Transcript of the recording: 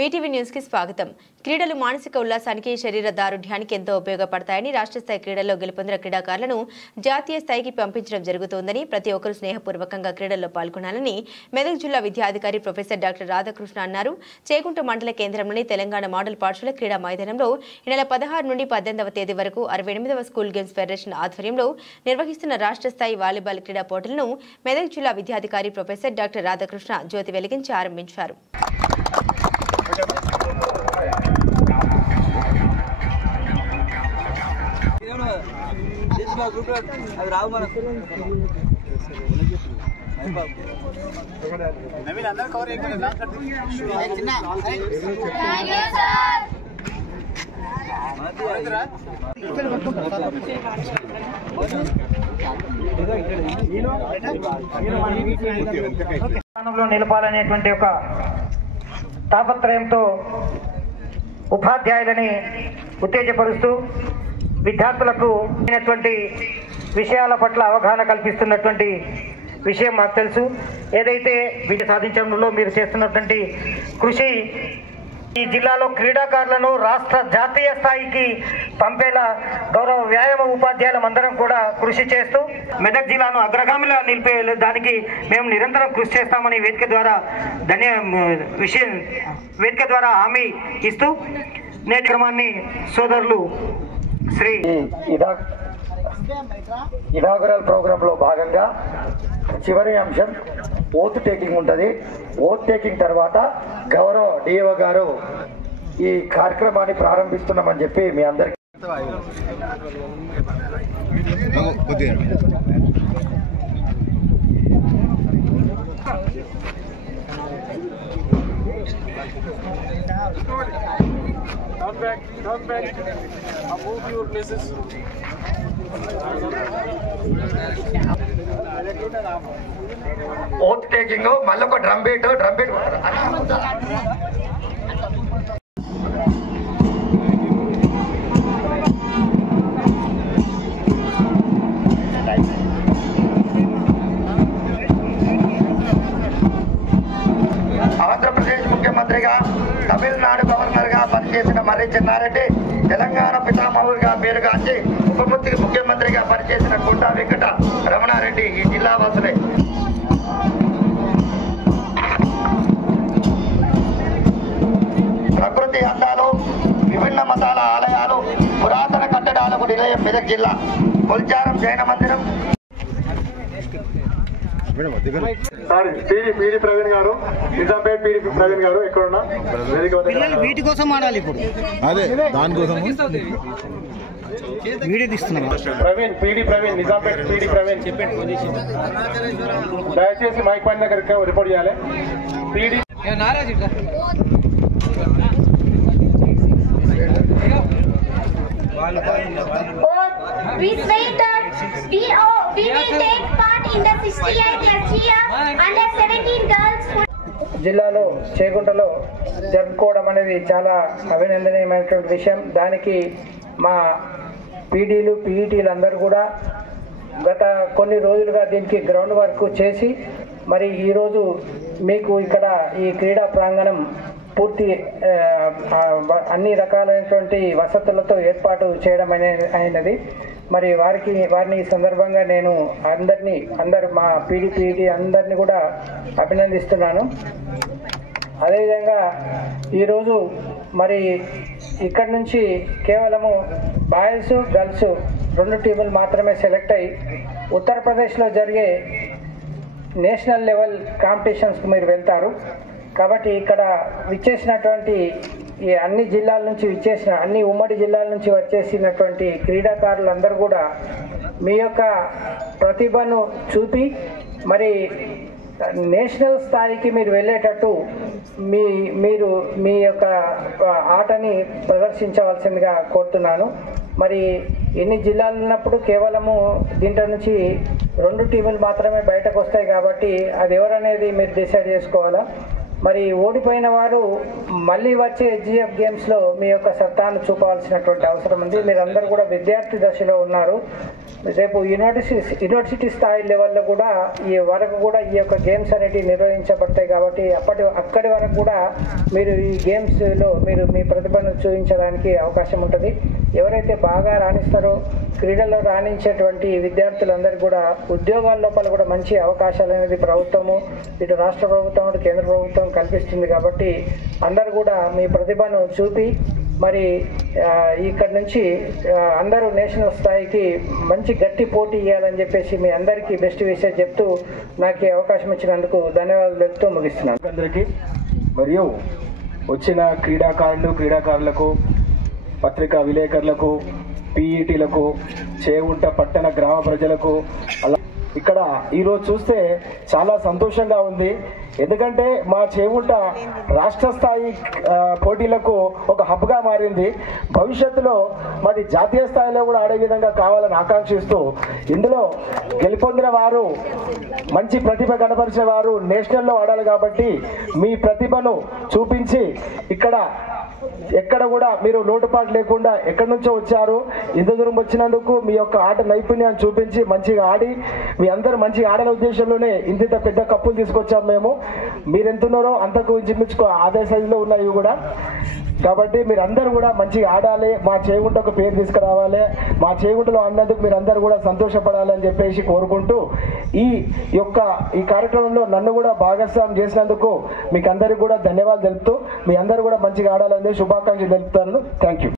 Mee TV news కి స్వాగతం. క్రీడలు మానసిక ఉల్లాసానికి, శరీర దారుఢ్యానికి ఎంతో ఉపయోగపడతాయని రాష్ట్ర స్థాయి క్రీడల్లో గెలుపొందిన క్రీడాకారులను జాతీయ స్థాయికి పంపించడం జరుగుతోందని, ప్రతి ఒక్కరూ స్నేహపూర్వకంగా క్రీడల్లో పాల్గొనాలని మెదక్ జిల్లా విద్యాధికారి ప్రొఫెసర్ డాక్టర్ రాధాకృష్ణ అన్నారు. చేగుంట మండల కేంద్రంలోని తెలంగాణ మోడల్ పాఠశాల క్రీడా మైదానంలో ఈ నెల 16 నుండి 18వ తేదీ వరకు 68వ స్కూల్ గేమ్స్ ఫెడరేషన్ ఆధ్వర్యంలో నిర్వహిస్తున్న రాష్ట్ర స్థాయి వాలీబాల్ క్రీడా పోటీలను మెదక్ జిల్లా విద్యాధికారి ప్రొఫెసర్ డాక్టర్ రాధాకృష్ణ జ్యోతి వెలిగించి ఆరంభించారు. నిలపాలనేటువంటి ఒక తాపత్రయంతో ఉపాధ్యాయులని ఉత్తేజపరుస్తూ విద్యార్థులకు విషయాల పట్ల అవగాహన కల్పిస్తున్నటువంటి విషయం మాకు తెలుసు. ఏదైతే విజయం సాధించడంలో మీరు చేస్తున్నటువంటి కృషి ఈ జిల్లాలో క్రీడాకారులను రాష్ట్ర జాతీయ స్థాయికి పంపేలా గౌరవ వ్యాయామ ఉపాధ్యాయులందరం కూడా కృషి చేస్తూ మెదక్ జిల్లాను అగ్రగామిలా నిలిపే దానికి మేము నిరంతరం కృషి చేస్తామని వేదిక ద్వారా హామీ ఇస్తూ నేటి క్రమాన్ని సోదరులు శ్రీ ఇనాగరల్ ప్రోగ్రామ్ లో భాగంగా చివరి అంశం ఓత్ టేకింగ్ ఉంటుంది. ఓత్ టేకింగ్ తర్వాత గౌరవ డిఓ గారు ఈ కార్యక్రమాన్ని ప్రారంభిస్తున్నామని చెప్పి మీ అందరికీ Turn back. Move your places. Oath taking మళ్ళీ ఒక డ్రమ్ బీట్ ఆంధ్రప్రదేశ్ ముఖ్యమంత్రిగా, తమిళనాడు గవర్నర్ గా పనిచేసిన మర్రి చెన్నారెడ్డి, తెలంగాణ పితామహుడిగా పేరుగాంచి ఉప ముఖ్యమంత్రిగా పనిచేసిన కొండా వెంకట రమణారెడ్డి ఈ జిల్లా వాసులే. ప్రకృతి అందాలు, విభిన్న మతాల ఆలయాలు, పురాతన కట్టడాలకు నిలయం మెదక్ జిల్లా. కొల్చారం జైన మందిరం. పీడి ప్రవీణ్ గారు, నిజాంపేట్ పీడి ప్రవీణ్ గారు ఎక్కడున్నా వీటి కోసం ఆడాలి. ఇప్పుడు అదే దానికోసం వీడియో తీస్తున్నాం. పీడి ప్రవీణ్, నిజాంపేట్ పీడి ప్రవీణ్ చెప్పండి. దయచేసి మైక్ పైన దగ్గర రిపోర్ట్ చేయాలి. PD We say that we will take part in the 68th year under 17 girls. జిల్లాలో చేగుంటలో జరుపుకోవడం అనేది చాలా అభినందనీయమైనటువంటి విషయం. దానికి మా పీడీలు, పీఈటీలు అందరూ కూడా గత కొన్ని రోజులుగా దీనికి గ్రౌండ్ వర్క్ చేసి మరి ఈరోజు మీకు ఇక్కడ ఈ క్రీడా ప్రాంగణం పూర్తి అన్ని రకాలైనటువంటి వసతులతో ఏర్పాటు చేయడం అయినది. మరి వారిని ఈ సందర్భంగా నేను అందరు మా పీడీ అందరినీ కూడా అభినందిస్తున్నాను. అదేవిధంగా ఈరోజు మరి ఇక్కడ నుంచి కేవలము బాయ్స్, గర్ల్స్ 2 టీములు మాత్రమే సెలెక్ట్ అయ్యి ఉత్తరప్రదేశ్లో జరిగే నేషనల్ లెవెల్ కాంపిటీషన్స్కి మీరు వెళ్తారు. కాబట్టి ఇక్కడ విచ్చేసినటువంటి అన్ని జిల్లాల నుంచి అన్ని ఉమ్మడి జిల్లాల నుంచి వచ్చేసినటువంటి క్రీడాకారులందరూ కూడా మీ యొక్క ప్రతిభను చూపి మరి నేషనల్ స్థాయికి మీరు వెళ్ళేటట్టు మీరు మీ యొక్క ఆటని ప్రదర్శించవలసిందిగా కోరుతున్నాను. మరి ఎన్ని జిల్లాలు ఉన్నప్పుడు కేవలము దీంట్లో నుంచి 2 టీములు మాత్రమే బయటకు వస్తాయి. కాబట్టి అది ఎవరనేది మీరు డిసైడ్ చేసుకోవాలా. మరి ఓడిపోయిన వారు మళ్ళీ వచ్చే హెచ్జిఎఫ్ గేమ్స్లో మీ యొక్క సత్తాను చూపాల్సినటువంటి అవసరం ఉంది. మీరందరూ కూడా విద్యార్థి దశలో ఉన్నారు. రేపు యూనివర్సిటీ స్థాయి లెవెల్లో కూడా ఈ వరకు కూడా ఈ యొక్క గేమ్స్ అనేటివి నిర్వహించబడతాయి కాబట్టి అక్కడి వరకు కూడా మీరు ఈ గేమ్స్లో మీరు మీ ప్రతిభను చూపించడానికి అవకాశం ఉంటుంది. ఎవరైతే బాగా రాణిస్తారో క్రీడల్లో రాణించేటువంటి విద్యార్థులందరికీ కూడా ఉద్యోగాల లోపల కూడా మంచి అవకాశాలు అనేది ప్రభుత్వము, ఇటు రాష్ట్ర ప్రభుత్వం ఇటు కేంద్ర ప్రభుత్వం కల్పిస్తుంది. కాబట్టి అందరూ కూడా మీ ప్రతిభను చూపి మరి ఇక్కడి నుంచి అందరూ నేషనల్ స్థాయికి మంచి గట్టి పోటీ ఇవ్వాలని చెప్పేసి మీ అందరికీ బెస్ట్ విషయం చెప్తూ నాకు అవకాశం ఇచ్చినందుకు ధన్యవాదాలు తెలుపుతూ ముగిస్తున్నాను. అందరికీ మరియు వచ్చిన క్రీడాకారులకు, పత్రికా విలేకరులకు, పీఈటీలకు, చేగుంట పట్టణ గ్రామ ప్రజలకు అలా ఇక్కడ ఈరోజు చూస్తే చాలా సంతోషంగా ఉంది. ఎందుకంటే మా చేగుంట రాష్ట్ర స్థాయి పోటీలకు ఒక హబ్గా మారింది. భవిష్యత్తులో మరి జాతీయ స్థాయిలో కూడా ఆడే విధంగా కావాలని ఆకాంక్షిస్తూ ఇందులో గెలుపొందిన వారు, మంచి ప్రతిభ కనపరిచిన వారు నేషనల్లో ఆడాలి. కాబట్టి మీ ప్రతిభను చూపించి ఎక్కడ కూడా మీరు లోటుపాటు లేకుండా ఎక్కడి నుంచో వచ్చారు, ఇంత దూరం వచ్చినందుకు మీ యొక్క ఆట నైపుణ్యాన్ని చూపించి మంచిగా ఆడి మీ అందరూ మంచిగా ఆడాల ఉద్దేశంలోనే ఇంత పెద్ద కప్పులు తీసుకొచ్చాము మేము. మీరు ఎంతున్నారో అంతకు ఇంచుమించుకో అదే సైజులో ఉన్నాయి ఇవి కూడా. కాబట్టి మీరందరూ కూడా మంచిగా ఆడాలి, మా చేగుంట ఒక పేరు తీసుకురావాలి, మా చేగుంటలో ఆడినందుకు మీరందరూ కూడా సంతోషపడాలని చెప్పేసి కోరుకుంటూ ఈ కార్యక్రమంలో నన్ను కూడా భాగస్వామ్యం చేసినందుకు మీకు అందరికీ కూడా ధన్యవాదాలు తెలుపుతూ మీ అందరూ కూడా మంచిగా ఆడాలని శుభాకాంక్షలు తెలుపుతాను. Thank you.